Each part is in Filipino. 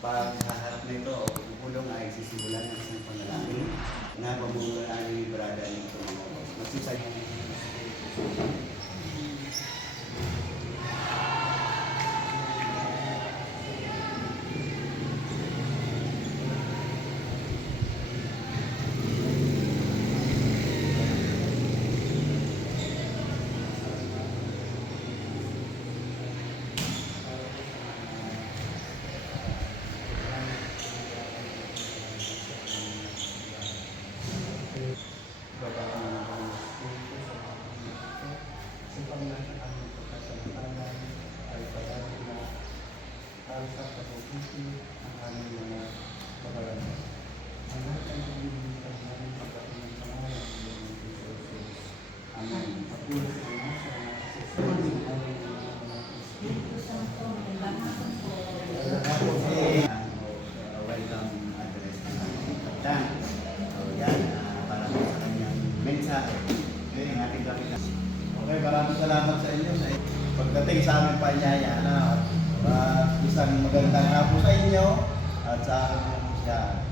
paghaharap nito o pagpupulong ay sisimulan ng isang panalangin na pamumulaan ni Brada nito. Magsisayang sa pag-ibig ang aming mga kabalan. Ang lahat ay pag-ibig ang aming pagkakulang sa mga Amen. Pagpulis ang nasa welcome address ng Kapitan. So yan, para sa kanyang mensahe. Yun ang ating kapitan. Okay, maraming salamat sa inyo. Pagdating sa aming panyaya, isang magandang hapon sa inyo at sa akin po siya.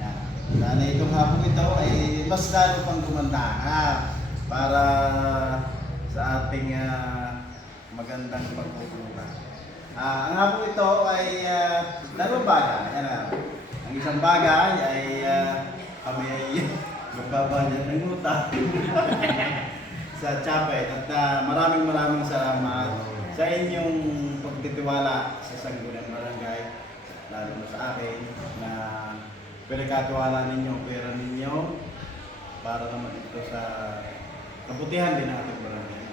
Yan. Sana itong hapon ito ay mas lalo pang gumanda para sa ating magandang pagkukulang. Ang hapon ito ay dalawang bagay. Ang isang bagay ay kami ay magbabayad ng utang sa Chapet at maraming salamat sa inyong pagtitiwala sa Sangguniang Barangay, lalo na sa akin, na pinagkatiwala ninyo ang pera ninyo para naman ito sa kabutihan din ng ating barangay.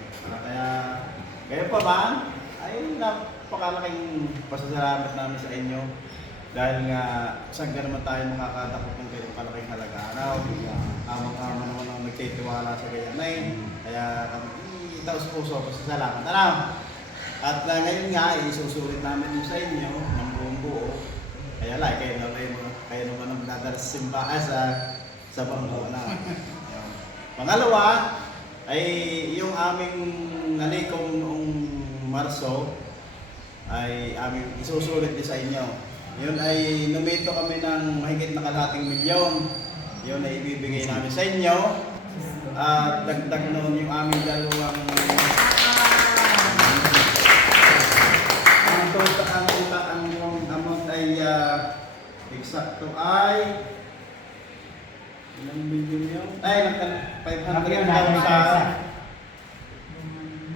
Kaya pa ba, ay napakalaking pasasalamat namin sa inyo dahil nga saan ka naman tayo makakatakot ng kayong kalaking halaga. Amang-amang naman ang nagtitiwala sa ganyan. Kaya kami taos-puso pasasalamat. At ngayon nga, isusulit namin yung sa inyo ng buong buo. Kaya kayo naman ang magdadala sa simbahan sa bangko na. Pangalawa, ay yung aming nalikom noong Marso, ay aming isusulit din sa inyo. Yun ay numito kami ng mahigit na kalahating milyon. Yun ay ibibigay namin sa inyo. At dagdag noon yung aming dalawang ang amount ay eksakto ay ilang milyon yun? Ay, 500,000.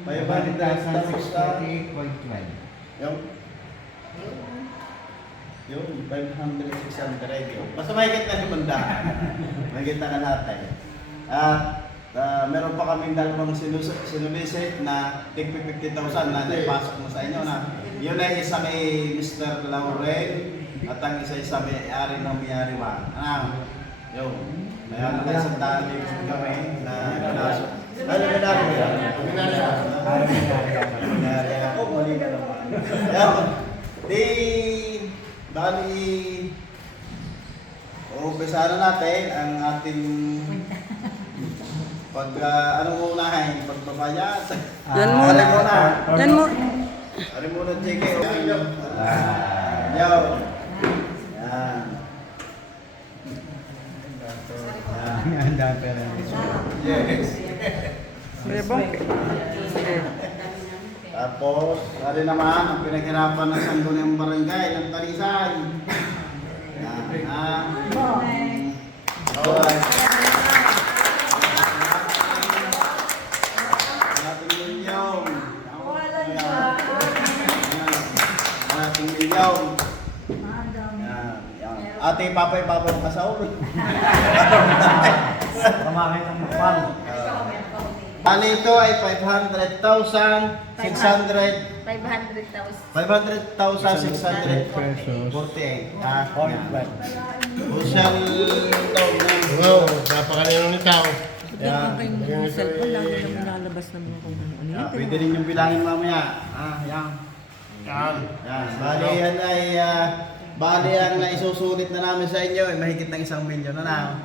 500,000. Yung 500,600 yun. Basta mahigit na limanda. Mahigit na kalahati. Meron pa kaming dalawang sinulisit na tig 50,000 na naipasok mo sa inyo na. Yun ay isa kay Mr. Laurel at ang isa may-ari ng Miyariwan. Yun. Mayroon na isang dali kami na pinasok. Ano may-ari mo yan? May-ari ako, mali ka naman. Bali, umpisa na natin ang ating pagbabayad. Yan muna. Yan mo. Ari muna, JK. Yan. Yes. Tapos, ari naman ang pinaghirapan ng Sangguniang Barangay ng Talisay. Ate papay kasaul. Kamamit ang mukbang. Bali ito ay 500,600. 500,648. Social Wow, napakalino ni tao. Yung cellphone lang nila nilalabas ng mga kung ano. Pwede rin yung bilangin mamaya. Yan. Bali ang naisusulit na namin sa inyo ay mahigit ng 1 milyon na.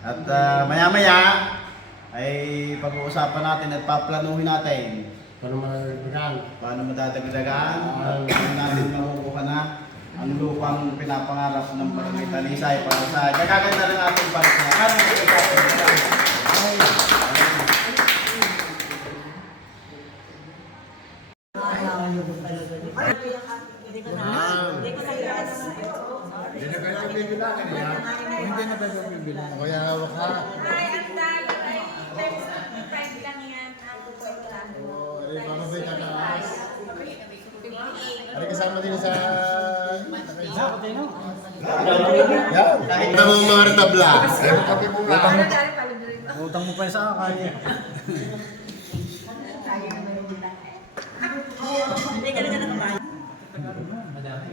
At maya-maya ay pag-uusapan natin at paplanuhin natin. Paano madadagdagan? Paano madadagdagan? Paano natin makukuha na pang pinapangarap ng Barangay Talisay para sa kagaganda ng ating bansa. Ano ang Hindi na kayo bibilangin yan. Hindi na kayo bibilangin. O kaya hawak ka. Ay, ang dami. Ay, times 5 lang yan. Ang point lang. O, ay, baka ba'y tataas? Ay, kasama din sa... Yan. Ito mo mga retabla. Ay, magkape mo nga. Utang mo pa sa akin. Hindi ka na nakabayan. Madami.